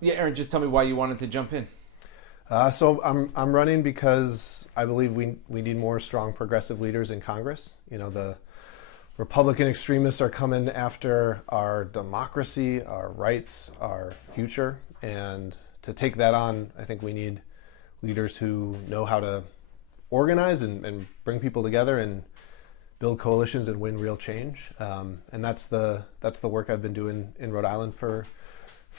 Yeah, Aaron, just tell me why you wanted to jump in. So I'm running because I believe we need more strong progressive leaders in Congress. The Republican extremists are coming after our democracy, our rights, our future, and to take that on, I think we need leaders who know how to organize and bring people together and build coalitions and win real change. And that's the work I've been doing in Rhode Island for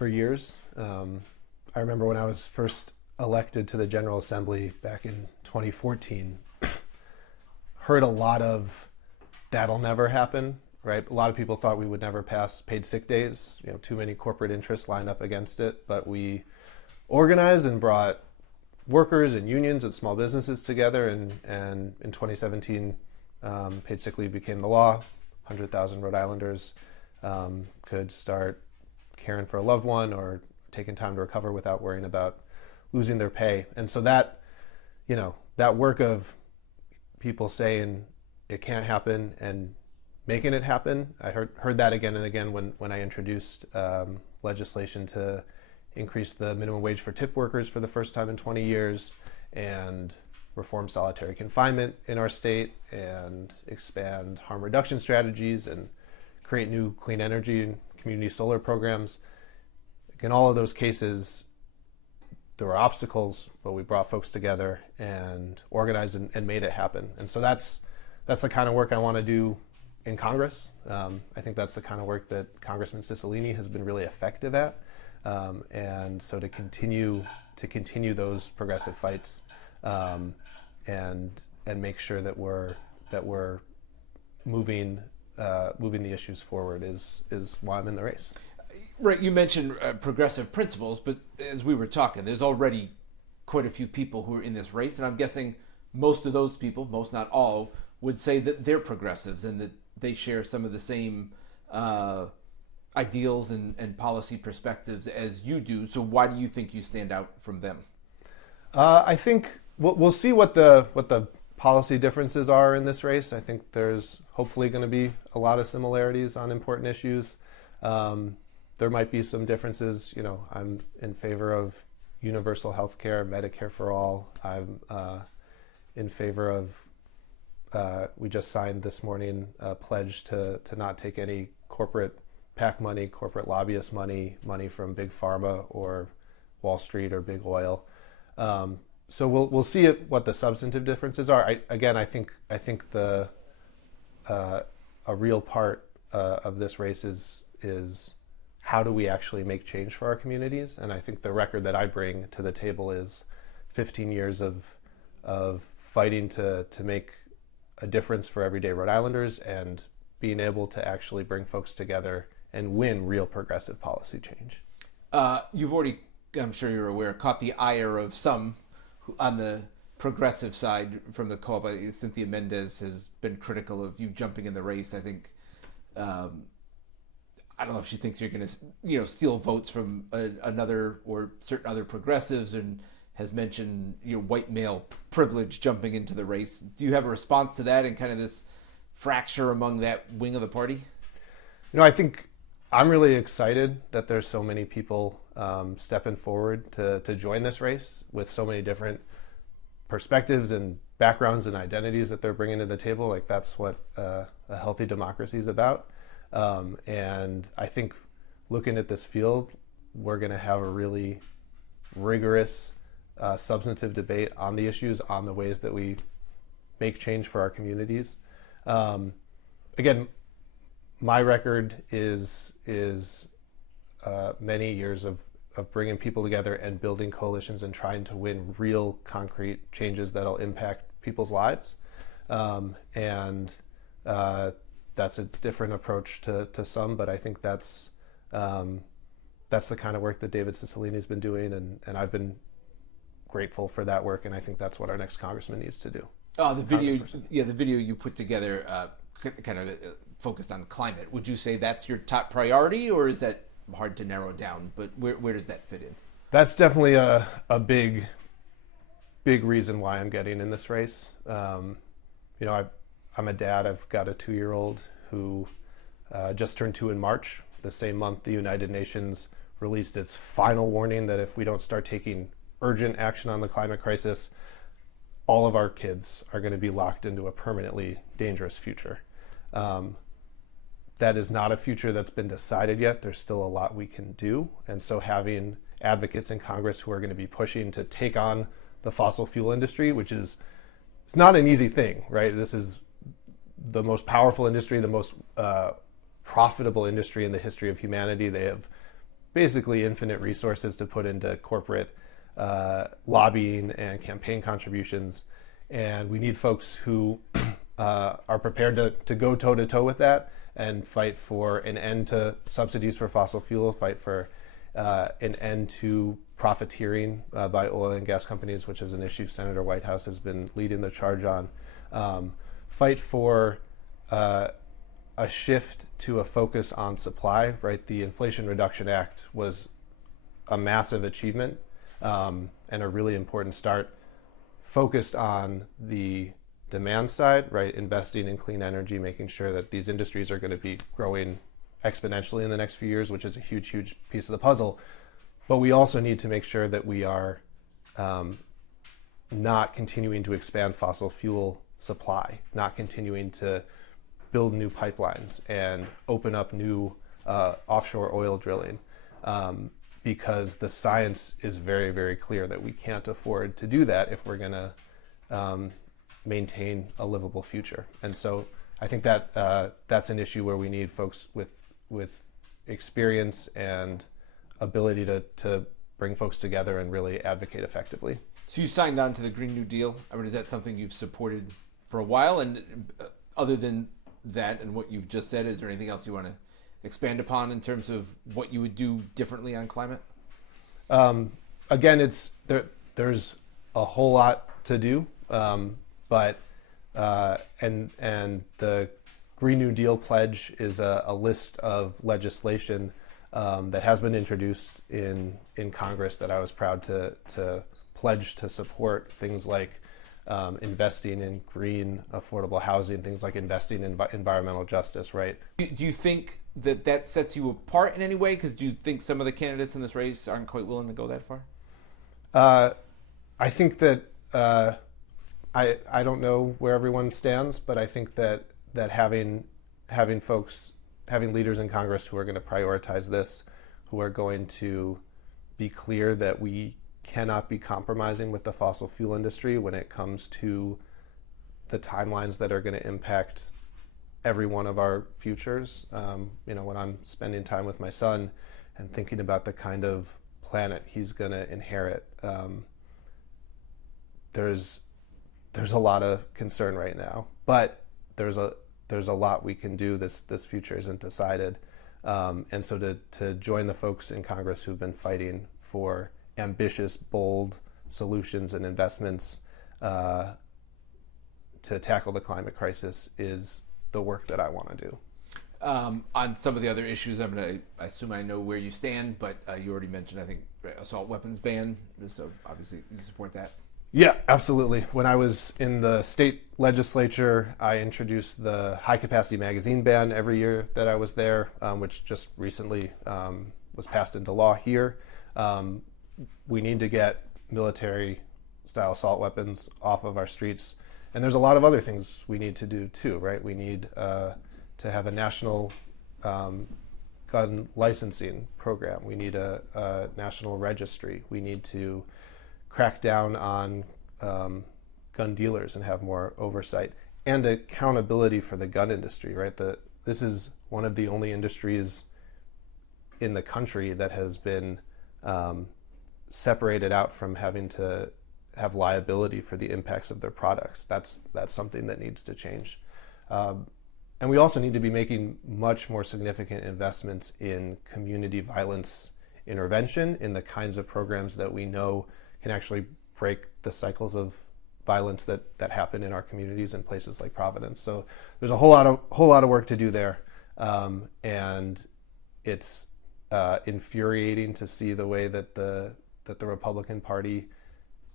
years. I remember when I was first elected to the General Assembly back in 2014, heard a lot of that'll never happen, right? A lot of people thought we would never pass paid sick days. Too many corporate interests lined up against it, but we organized and brought workers and unions and small businesses together, and in 2017, paid sick leave became the law. 100,000 Rhode Islanders could start caring for a loved one or taking time to recover without worrying about losing their pay. And so that work of people saying it can't happen and making it happen, I heard that again and again when I introduced legislation to increase the minimum wage for tip workers for the first time in 20 years and reform solitary confinement in our state and expand harm reduction strategies and create new clean energy and community solar programs. In all of those cases, there were obstacles, but we brought folks together and organized and made it happen. And so that's the kind of work I want to do in Congress. I think that's the kind of work that Congressman Cicilline has been really effective at. And so to continue those progressive fights and make sure that we're moving the issues forward is why I'm in the race. Right, you mentioned progressive principles, but as we were talking, there's already quite a few people who are in this race, and I'm guessing most of those people, most not all, would say that they're progressives and that they share some of the same ideals and policy perspectives as you do. So why do you think you stand out from them? I think we'll see what the policy differences are in this race. I think there's hopefully going to be a lot of similarities on important issues. There might be some differences. I'm in favor of universal health care, Medicare for all. I'm in favor of, we just signed this morning a pledge to not take any corporate PAC money, corporate lobbyist money from big pharma or Wall Street or big oil. So we'll see what the substantive differences are. I think the a real part of this race is how do we actually make change for our communities? And I think the record that I bring to the table is 15 years of fighting to make a difference for everyday Rhode Islanders and being able to actually bring folks together and win real progressive policy change. You've already, I'm sure you're aware, caught the ire of some on the progressive side from the call by Cynthia Mendez has been critical of you jumping in the race. I think, I don't know if she thinks you're going to, steal votes from another or certain other progressives, and has mentioned white male privilege jumping into the race. Do you have a response to that and kind of this fracture among that wing of the party? I think I'm really excited that there's so many people stepping forward to join this race with so many different perspectives and backgrounds and identities that they're bringing to the table. Like that's what a healthy democracy is about. And I think looking at this field, we're going to have a really rigorous, substantive debate on the issues, on the ways that we make change for our communities. Again, my record is many years of bringing people together and building coalitions and trying to win real concrete changes that'll impact people's lives. And that's a different approach to some, but I think that's the kind of work that David Cicilline has been doing, and I've been grateful for that work, and I think that's what our next congressman needs to do. The video you put together kind of focused on climate. Would you say that's your top priority, or is that hard to narrow down? But where does that fit in? That's definitely a big reason why I'm getting in this race. I'm a dad. I've got a 2-year-old who just turned 2 in March, the same month the United Nations released its final warning that if we don't start taking urgent action on the climate crisis, all of our kids are going to be locked into a permanently dangerous future. That is not a future that's been decided yet. There's still a lot we can do. And so having advocates in Congress who are going to be pushing to take on the fossil fuel industry, which is, it's not an easy thing, right? This is the most powerful industry, the most profitable industry in the history of humanity. They have basically infinite resources to put into corporate lobbying and campaign contributions. And we need folks who are prepared to go toe-to-toe with that and fight for an end to subsidies for fossil fuel, fight for an end to profiteering by oil and gas companies, which is an issue Senator Whitehouse has been leading the charge on. Fight for a shift to a focus on supply, right? The Inflation Reduction Act was a massive achievement and a really important start, focused on the demand side, right? Investing in clean energy, making sure that these industries are going to be growing exponentially in the next few years, which is a huge, huge piece of the puzzle. But we also need to make sure that we are not continuing to expand fossil fuel supply, not continuing to build new pipelines and open up new offshore oil drilling, because the science is very, very clear that we can't afford to do that if we're going to maintain a livable future. And so I think that that's an issue where we need folks with experience and ability to bring folks together and really advocate effectively. So you signed on to the Green New Deal. I mean, is that something you've supported for a while? And other than that and what you've just said, is there anything else you want to expand upon in terms of what you would do differently on climate? Again, there's a whole lot to do, but the Green New Deal pledge is a list of legislation that has been introduced in Congress that I was proud to pledge to support. Things like investing in green, affordable housing, things like investing in environmental justice, right? Do you think that sets you apart in any way? Because do you think some of the candidates in this race aren't quite willing to go that far? I think that I don't know where everyone stands, but I think that having leaders in Congress who are going to prioritize this, who are going to be clear that we cannot be compromising with the fossil fuel industry when it comes to the timelines that are going to impact every one of our futures. When I'm spending time with my son and thinking about the kind of planet he's going to inherit, there's a lot of concern right now, but there's a lot we can do. This future isn't decided, and so to join the folks in Congress who've been fighting for ambitious, bold solutions and investments to tackle the climate crisis is the work that I want to do. On some of the other issues, I assume I know where you stand, but you already mentioned, I think, assault weapons ban, so obviously you support that. Yeah, absolutely. When I was in the state legislature, I introduced the high-capacity magazine ban every year that I was there, which just recently was passed into law here. We need to get military-style assault weapons off of our streets. And there's a lot of other things we need to do too, right? We need to have a national gun licensing program. We need a national registry. We need to crack down on gun dealers and have more oversight and accountability for the gun industry, right? This is one of the only industries in the country that has been separated out from having to have liability for the impacts of their products. That's something that needs to change. And we also need to be making much more significant investments in community violence intervention, in the kinds of programs that we know can actually break the cycles of violence that happen in our communities in places like Providence. So there's a whole lot of work to do there, and it's infuriating to see the way that the Republican Party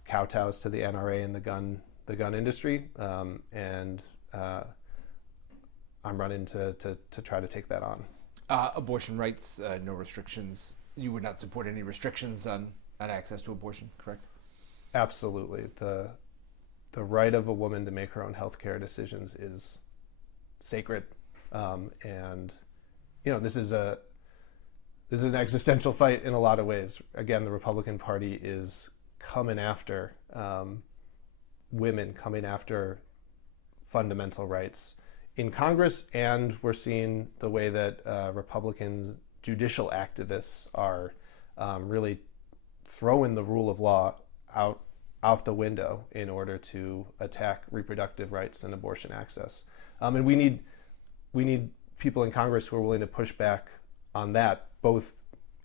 kowtows to the NRA and the gun industry, and I'm running to try to take that on. Abortion rights, no restrictions you would not support any restrictions on access to abortion, correct? Absolutely. The right of a woman to make her own healthcare decisions is sacred, and this is an existential fight in a lot of ways. Again, the Republican Party is coming after women, coming after fundamental rights in Congress, and we're seeing the way that Republicans, judicial activists, are really throwing the rule of law out the window in order to attack reproductive rights and abortion access. And we need people in Congress who are willing to push back on that, both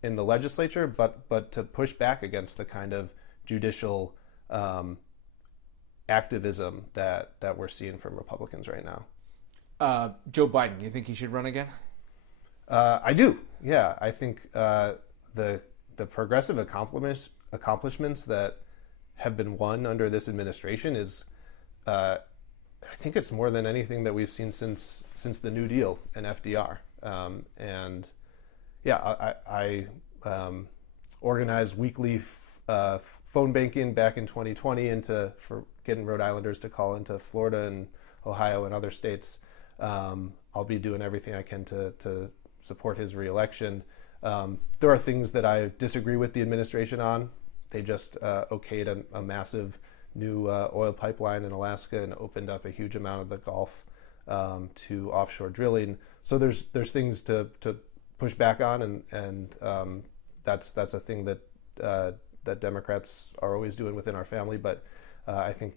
in the legislature, but to push back against the kind of judicial activism that we're seeing from Republicans right now. Joe Biden, you think he should run again? I do. Yeah, I think the progressive accomplishments that have been won under this administration is, I think it's more than anything that we've seen since the New Deal and FDR. And yeah, I organized weekly phone banking back in 2020 for getting Rhode Islanders to call into Florida and Ohio and other states. I'll be doing everything I can to support his reelection. There are things that I disagree with the administration on. They just okayed a massive new oil pipeline in Alaska and opened up a huge amount of the Gulf to offshore drilling. So there's things to push back on, and that's a thing that Democrats are always doing within our family. But I think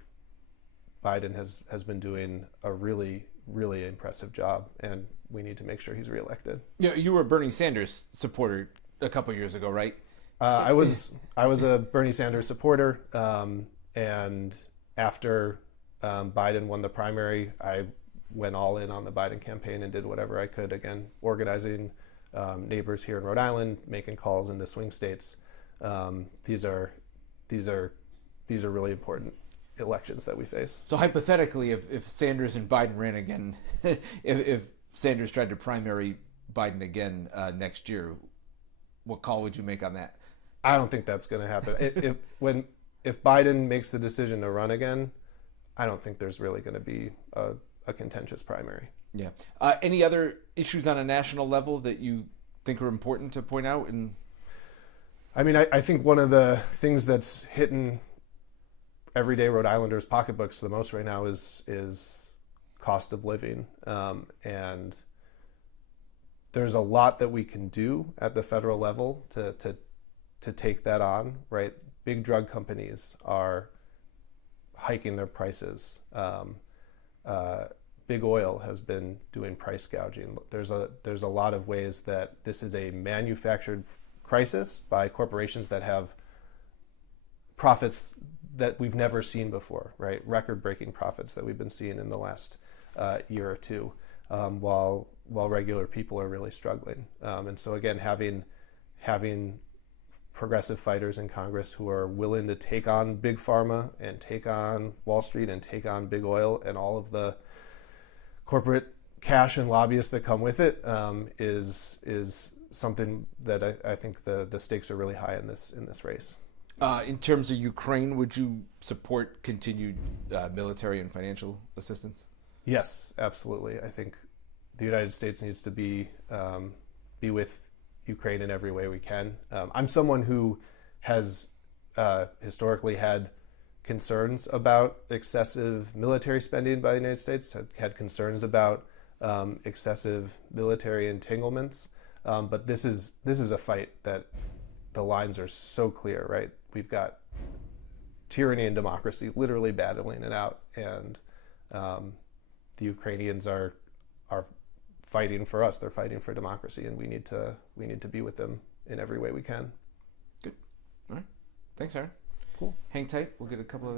Biden has been doing a really, really impressive job, and we need to make sure he's reelected. Yeah, you were a Bernie Sanders supporter a couple years ago, right? I was a Bernie Sanders supporter, and after Biden won the primary, I went all in on the Biden campaign and did whatever I could. Again, organizing neighbors here in Rhode Island, making calls into swing states. These are really important elections that we face. So hypothetically, if Sanders and Biden ran again, if Sanders tried to primary Biden again next year, what call would you make on that? I don't think that's going to happen. If Biden makes the decision to run again, I don't think there's really going to be a contentious primary. Yeah. Any other issues on a national level that you think are important to point out? I mean, I think one of the things that's hitting everyday Rhode Islanders' pocketbooks the most right now is cost of living, and there's a lot that we can do at the federal level to take that on. Right, big drug companies are hiking their prices. Big oil has been doing price gouging. There's a lot of ways that this is a manufactured crisis by corporations that have profits that we've never seen before, right? Record-breaking profits that we've been seeing in the last year or two, while regular people are really struggling. And so again, having progressive fighters in Congress who are willing to take on big pharma and take on Wall Street and take on big oil and all of the corporate cash and lobbyists that come with it is something that I think the stakes are really high in this race. In terms of Ukraine, would you support continued military and financial assistance? Yes, absolutely. I think the United States needs to be with Ukraine in every way we can. I'm someone who has historically had concerns about excessive military spending by the United States, had concerns about excessive military entanglements. But this is a fight that the lines are so clear, right? We've got tyranny and democracy literally battling it out, and the Ukrainians are fighting for us. They're fighting for democracy, and we need to be with them in every way we can. Good. All right. Thanks, Aaron. Cool. Hang tight. We'll get a couple of